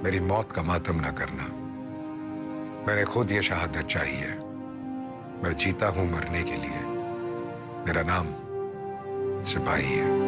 मेरी मौत का मातम ना करना। मैंने खुद ये शहादत चाही है। मैं जीता हूं मरने के लिए। मेरा नाम सिपाही है।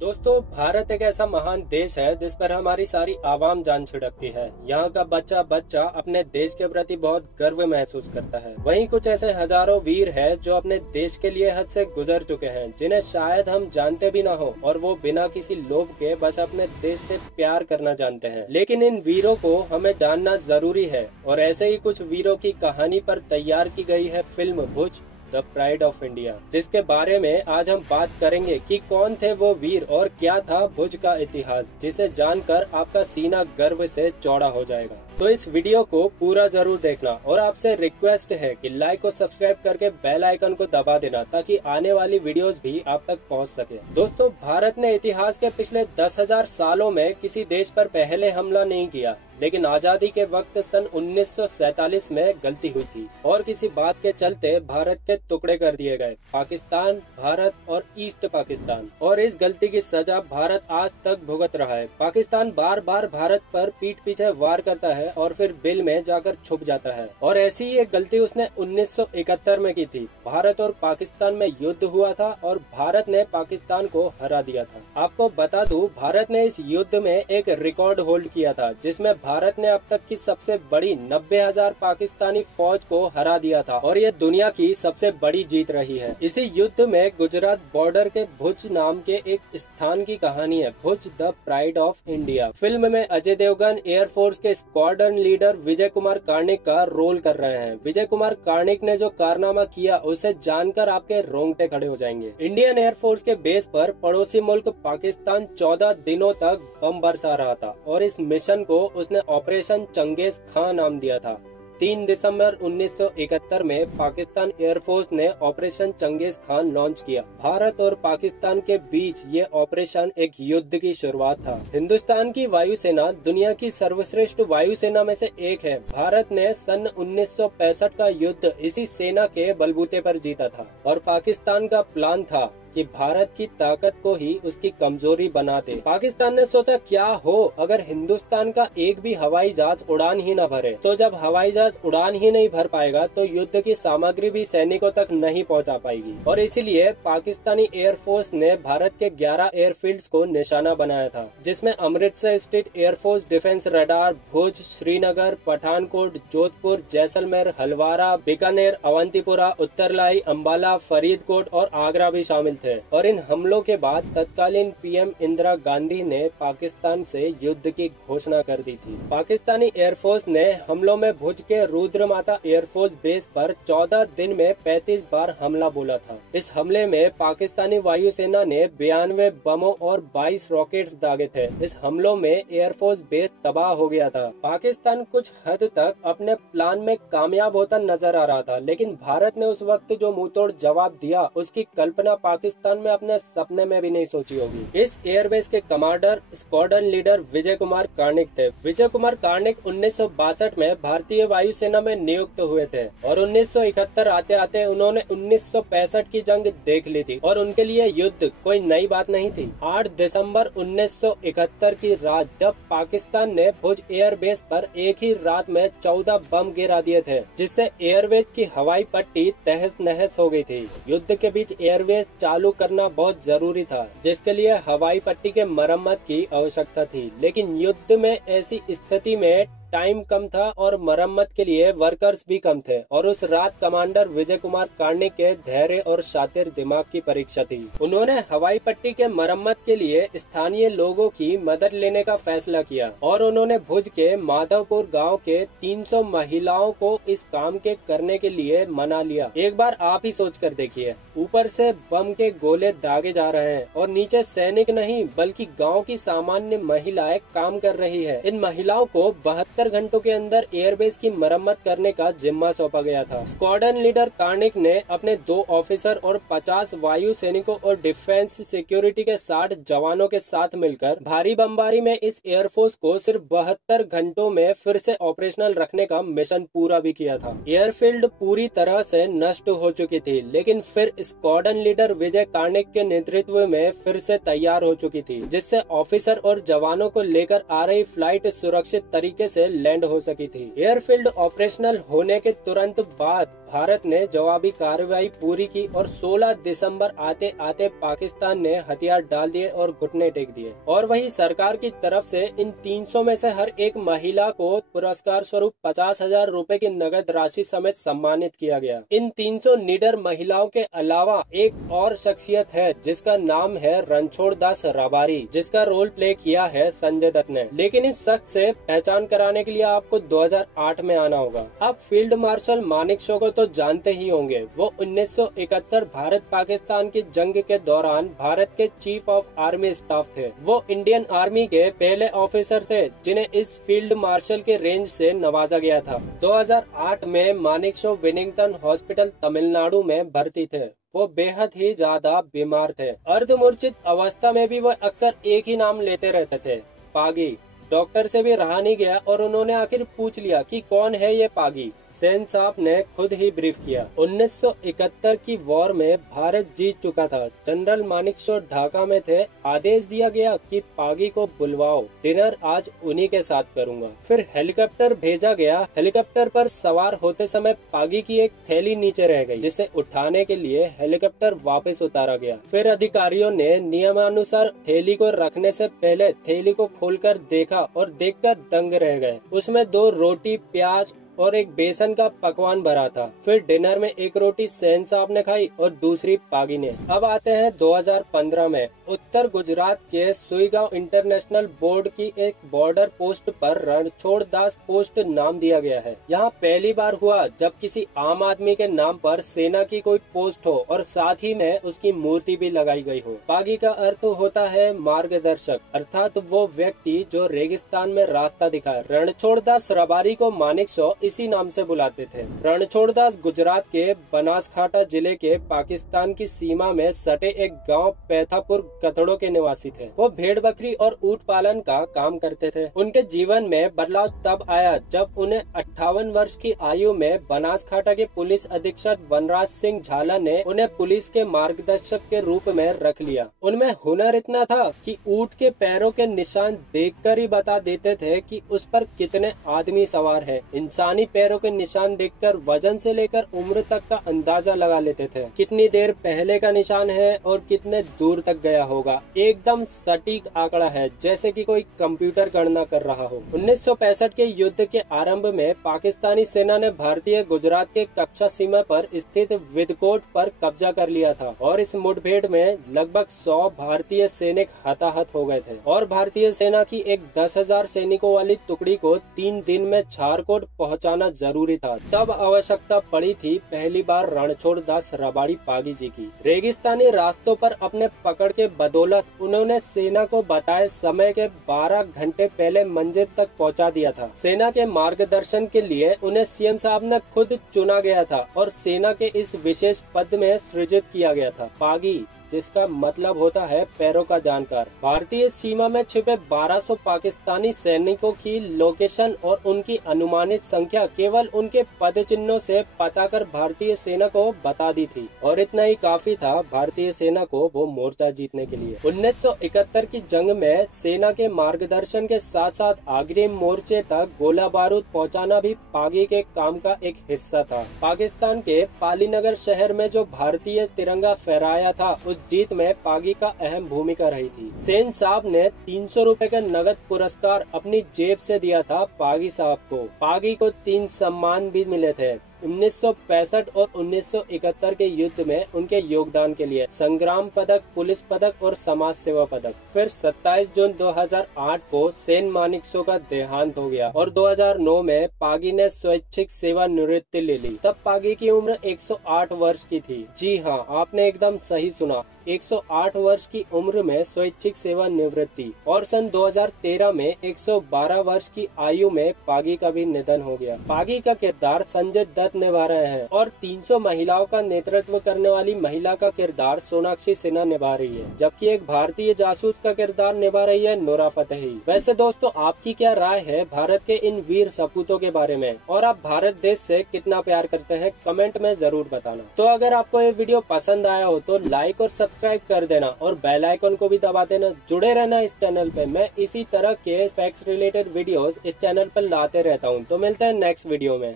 दोस्तों, भारत एक ऐसा महान देश है जिस पर हमारी सारी आवाम जान छिड़कती है। यहाँ का बच्चा बच्चा अपने देश के प्रति बहुत गर्व महसूस करता है। वहीं कुछ ऐसे हजारों वीर हैं जो अपने देश के लिए हद से गुजर चुके हैं, जिन्हें शायद हम जानते भी ना हो, और वो बिना किसी लोभ के बस अपने देश से प्यार करना जानते हैं। लेकिन इन वीरों को हमें जानना जरूरी है, और ऐसे ही कुछ वीरों की कहानी पर तैयार की गई है film Bhuj the pride of India, जिसके बारे में आज हम बात करेंगे कि कौन थे वो वीर और क्या था भुज का इतिहास, जिसे जानकर आपका सीना गर्व से चौड़ा हो जाएगा। तो इस वीडियो को पूरा जरूर देखना, और आपसे रिक्वेस्ट है कि लाइक और सब्सक्राइब करके बेल आइकन को दबा देना, ताकि आने वाली वीडियोस भी आप तक पहुंच सके। दोस्तों, भारत ने इतिहास के पिछले 10,000 सालों में किसी देश पर पहले हमला नहीं किया, लेकिन आजादी के वक्त सन 1947 में गलती हुई थी और किसी बात के चलते भारत के टुकड़े कर दिए गए, पाकिस्तान, भारत और ईस्ट पाकिस्तान। और इस गलती की सजा भारत आज तक भुगत रहा है। पाकिस्तान बार बार भारत पर पीठ पीछे वार करता है और फिर बिल में जाकर छुप जाता है, और ऐसी ही एक गलती उसने 1971 में की थी। भारत और पाकिस्तान में युद्ध हुआ था और भारत ने पाकिस्तान को हरा दिया था। आपको बता दूं, भारत ने इस युद्ध में एक रिकॉर्ड होल्ड किया था, जिसमें भारत ने अब तक की सबसे बड़ी 90,000 पाकिस्तानी फौज को हरा दिया था, और ये दुनिया की सबसे बड़ी जीत रही है। इसी युद्ध में गुजरात बॉर्डर के भुज नाम के एक स्थान की कहानी है, Bhuj the pride of India. Film में अजय देवगन एयरफोर्स के स्क्वाड्रन लीडर विजय कुमार कार्णिक का रोल कर रहे हैं। विजय कुमार कार्णिक ने जो कारनामा किया उसे जानकर आपके रोंगटे खड़े हो जाएंगे। इंडियन एयरफोर्स के बेस पर पड़ोसी मुल्क पाकिस्तान 14 दिनों तक बम बरसा रहा था, और इस मिशन को उसने ऑपरेशन चंगेज खान नाम दिया था। 3 दिसंबर 1971 में पाकिस्तान एयरफोर्स ने ऑपरेशन चंगेज खान लॉन्च किया। भारत और पाकिस्तान के बीच ये ऑपरेशन एक युद्ध की शुरुआत था। हिंदुस्तान की वायुसेना दुनिया की सर्वश्रेष्ठ वायुसेना में से एक है। भारत ने सन 1965 का युद्ध इसी सेना के बलबूते पर जीता था, और पाकिस्तान का प्लान था कि भारत की ताकत को ही उसकी कमजोरी बना दे। पाकिस्तान ने सोचा, क्या हो अगर हिंदुस्तान का एक भी हवाई जहाज उड़ान ही न भरे। तो जब हवाई जहाज उड़ान ही नहीं भर पाएगा तो युद्ध की सामग्री भी सैनिकों तक नहीं पहुंचा पाएगी, और इसीलिए पाकिस्तानी एयरफोर्स ने भारत के 11 एयरफील्ड्स को निशाना बनाया था, जिसमें अमृतसर स्थित एयरफोर्स डिफेंस रडार, भुज, श्रीनगर, पठानकोट, जोधपुर, जैसलमेर, हलवारा, बीकानेर, अवंतीपुरा, उत्तरलाई, अम्बाला, फरीदकोट और आगरा भी शामिल थे। और इन हमलों के बाद तत्कालीन पीएम इंदिरा गांधी ने पाकिस्तान से युद्ध की घोषणा कर दी थी। पाकिस्तानी एयरफोर्स ने हमलों में भुज के रुद्रमाता एयरफोर्स बेस पर 14 दिन में 35 बार हमला बोला था। इस हमले में पाकिस्तानी वायुसेना ने 92 बमों और 22 रॉकेट्स दागे थे। इस हमलों में एयरफोर्स बेस तबाह हो गया था। पाकिस्तान कुछ हद तक अपने प्लान में कामयाब होता नजर आ रहा था, लेकिन भारत ने उस वक्त जो मुंहतोड़ जवाब दिया उसकी कल्पना पाकिस्तान में अपने सपने में भी नहीं सोची होगी। इस एयरबेस के commander squadron leader Vijay Kumar Karnik थे। विजय कुमार कार्णिक 1962 में भारतीय वायुसेना में नियुक्त हुए थे, और 1971 आते आते उन्होंने 1965 की जंग देख ली थी, और उनके लिए युद्ध कोई नई बात नहीं थी। 8 दिसंबर 1971 की रात जब पाकिस्तान ने भुज एयरबेस पर एक ही रात में 14 बम गिरा दिए थे, जिससे एयरवेज की हवाई पट्टी तहस नहस हो गई थी। युद्ध के बीच एयरवेज चालू करना बहुत जरूरी था, जिसके लिए हवाई पट्टी के मरम्मत की आवश्यकता थी। लेकिन युद्ध में ऐसी स्थिति में टाइम कम था और मरम्मत के लिए वर्कर्स भी कम थे, और उस रात कमांडर विजय कुमार कार्णिक के धैर्य और शातिर दिमाग की परीक्षा थी। उन्होंने हवाई पट्टी के मरम्मत के लिए स्थानीय लोगों की मदद लेने का फैसला किया, और उन्होंने भुज के माधवपुर गांव के 300 महिलाओं को इस काम के करने के लिए मना लिया। एक बार आप ही सोच कर देखिए, ऊपर से बम के गोले दागे जा रहे हैं और नीचे सैनिक नहीं बल्कि गाँव की सामान्य महिलाएं काम कर रही है। इन महिलाओं को 72 72 घंटों के अंदर एयरबेस की मरम्मत करने का जिम्मा सौंपा गया था। स्क्वाड्रन लीडर कार्निक ने अपने 2 ऑफिसर और 50 वायु सैनिकों और डिफेंस सिक्योरिटी के 60 जवानों के साथ मिलकर भारी बमबारी में इस एयरफोर्स को सिर्फ 72 घंटों में फिर से ऑपरेशनल रखने का मिशन पूरा भी किया था। एयरफील्ड पूरी तरह से नष्ट हो चुकी थी, लेकिन फिर स्क्वाड्रन लीडर विजय कार्निक के नेतृत्व में फिर से तैयार हो चुकी थी, जिससे ऑफिसर और जवानों को लेकर आ रही फ्लाइट सुरक्षित तरीके से लैंड हो सकी थी। एयरफील्ड ऑपरेशनल होने के तुरंत बाद भारत ने जवाबी कार्रवाई पूरी की और 16 दिसंबर आते आते पाकिस्तान ने हथियार डाल दिए और घुटने टेक दिए। और वही सरकार की तरफ से इन 300 में से हर एक महिला को पुरस्कार स्वरूप 50,000 रूपए की नगद राशि समेत सम्मानित किया गया। इन 300 निडर महिलाओं के अलावा एक और शख्सियत है जिसका नाम है रणछोड़ दास रबारी, जिसका रोल प्ले किया है संजय दत्त ने। लेकिन इस शख्स से पहचान कराने के लिए आपको 2008 में आना होगा। आप फील्ड मार्शल मानेकशॉ को तो जानते ही होंगे। वो 1971 भारत पाकिस्तान की जंग के दौरान भारत के चीफ ऑफ आर्मी स्टाफ थे। वो इंडियन आर्मी के पहले ऑफिसर थे जिन्हें इस फील्ड मार्शल के रेंज से नवाजा गया था। 2008 में मानेकशॉ विलिंगटन हॉस्पिटल तमिलनाडु में भर्ती थे। वो बेहद ही ज्यादा बीमार थे। अर्धमूर्छित अवस्था में भी वो अक्सर एक ही नाम लेते रहते थे, पागी। डॉक्टर से भी रहा नहीं गया और उन्होंने आखिर पूछ लिया कि कौन है ये पागी। सेन साहब ने खुद ही ब्रीफ किया। 1971 की वॉर में भारत जीत चुका था। जनरल मानेकशॉ ढाका में थे। आदेश दिया गया कि पागी को बुलवाओ, डिनर आज उन्हीं के साथ करूंगा। फिर हेलीकॉप्टर भेजा गया। हेलीकॉप्टर पर सवार होते समय पागी की एक थैली नीचे रह गई, जिसे उठाने के लिए हेलीकॉप्टर वापस उतारा गया। फिर अधिकारियों ने नियमानुसार थैली को रखने से पहले थैली को खोलकर देखा और देखकर दंग रह गए। उसमें 2 रोटी, प्याज और एक बेसन का पकवान भरा था। फिर डिनर में एक रोटी सेन साहब ने खाई और दूसरी पागी ने। अब आते हैं 2015 में। उत्तर गुजरात के सुईगांव इंटरनेशनल बोर्ड की एक बॉर्डर पोस्ट पर रणछोड़ दास पोस्ट नाम दिया गया है। यहाँ पहली बार हुआ जब किसी आम आदमी के नाम पर सेना की कोई पोस्ट हो और साथ ही में उसकी मूर्ति भी लगाई गई हो। पागी का अर्थ होता है मार्गदर्शक, अर्थात वो व्यक्ति जो रेगिस्तान में रास्ता दिखाए। रणछोड़ दास रबारी को मानेकशॉ इसी नाम से बुलाते थे। रणछोड़ दास गुजरात के बनासकांठा जिले के पाकिस्तान की सीमा में सटे एक गांव पैथापुर कथड़ों के निवासी थे। वो भेड़ बकरी और ऊंट पालन का काम करते थे। उनके जीवन में बदलाव तब आया जब उन्हें 58 वर्ष की आयु में बनासकांठा के पुलिस अधीक्षक वनराज सिंह झाला ने उन्हें पुलिस के मार्गदर्शक के रूप में रख लिया। उनमें हुनर इतना था कि ऊंट के पैरों के निशान देखकर ही बता देते थे कि उस पर कितने आदमी सवार हैं। इंसानी पैरों के निशान देखकर वजन से लेकर उम्र तक का अंदाजा लगा लेते थे। कितनी देर पहले का निशान है और कितने दूर तक गया होगा, एकदम सटीक आंकड़ा है, जैसे कि कोई कंप्यूटर गणना कर रहा हो। 1965 के युद्ध के आरंभ में पाकिस्तानी सेना ने भारतीय गुजरात के कक्षा सीमा पर स्थित विदकोट पर कब्जा कर लिया था और इस मुठभेड़ में लगभग 100 भारतीय सैनिक हताहत हो गए थे और भारतीय सेना की एक 10,000 सैनिकों वाली टुकड़ी को 3 दिन में झारकोट पहुंचाना जरूरी था। तब आवश्यकता पड़ी थी पहली बार रणछोड़ दास रबारी पागी जी की। रेगिस्तानी रास्तों पर अपने पकड़ के बदौलत उन्होंने सेना को बताए समय के 12 घंटे पहले मंजिल तक पहुंचा दिया था। सेना के मार्गदर्शन के लिए उन्हें सीएम साहब ने खुद चुना गया था और सेना के इस विशेष पद में सृजित किया गया था। पागी, जिसका मतलब होता है पैरों का जानकार। भारतीय सीमा में छिपे 1200 पाकिस्तानी सैनिकों की लोकेशन और उनकी अनुमानित संख्या केवल उनके पद चिन्हों से पता कर भारतीय सेना को बता दी थी और इतना ही काफी था भारतीय सेना को वो मोर्चा जीतने के लिए। 1971 की जंग में सेना के मार्गदर्शन के साथ साथ अग्रिम मोर्चे तक गोला बारूद पहुंचाना भी पागी के काम का एक हिस्सा था। पाकिस्तान के पालीनगर शहर में जो भारतीय तिरंगा फहराया था, उस जीत में पागी का अहम भूमिका रही थी। सेन साहब ने 300 रुपए का नगद पुरस्कार अपनी जेब से दिया था पागी साहब को। पागी को 3 सम्मान भी मिले थे। 1965 और 1971 के युद्ध में उनके योगदान के लिए संग्राम पदक, पुलिस पदक और समाज सेवा पदक। फिर 27 जून 2008 को सेन मानेकशॉ का देहांत हो गया और 2009 में पागी ने स्वैच्छिक सेवा निवृत्ति ले ली। तब पागी की उम्र 108 वर्ष की थी। जी हाँ, आपने एकदम सही सुना, 108 वर्ष की उम्र में स्वैच्छिक सेवानिवृत्ति। और सन 2013 में 112 वर्ष की आयु में पागी का भी निधन हो गया। पागी का किरदार संजय दत्त निभा रहे हैं और 300 महिलाओं का नेतृत्व करने वाली महिला का किरदार सोनाक्षी सिन्हा निभा रही है, जबकि एक भारतीय जासूस का किरदार निभा रही है नोरा फतेही। वैसे दोस्तों, आपकी क्या राय है भारत के इन वीर सपूतों के बारे में, और आप भारत देश से कितना प्यार करते हैं कमेंट में जरूर बताना। तो अगर आपको ये वीडियो पसंद आया हो तो लाइक और सब्सक्राइब कर देना और बेल आइकन को भी दबा देना। जुड़े रहना इस चैनल पे, मैं इसी तरह के फैक्ट्स रिलेटेड वीडियोस इस चैनल पर लाते रहता हूँ। तो मिलते हैं नेक्स्ट वीडियो में।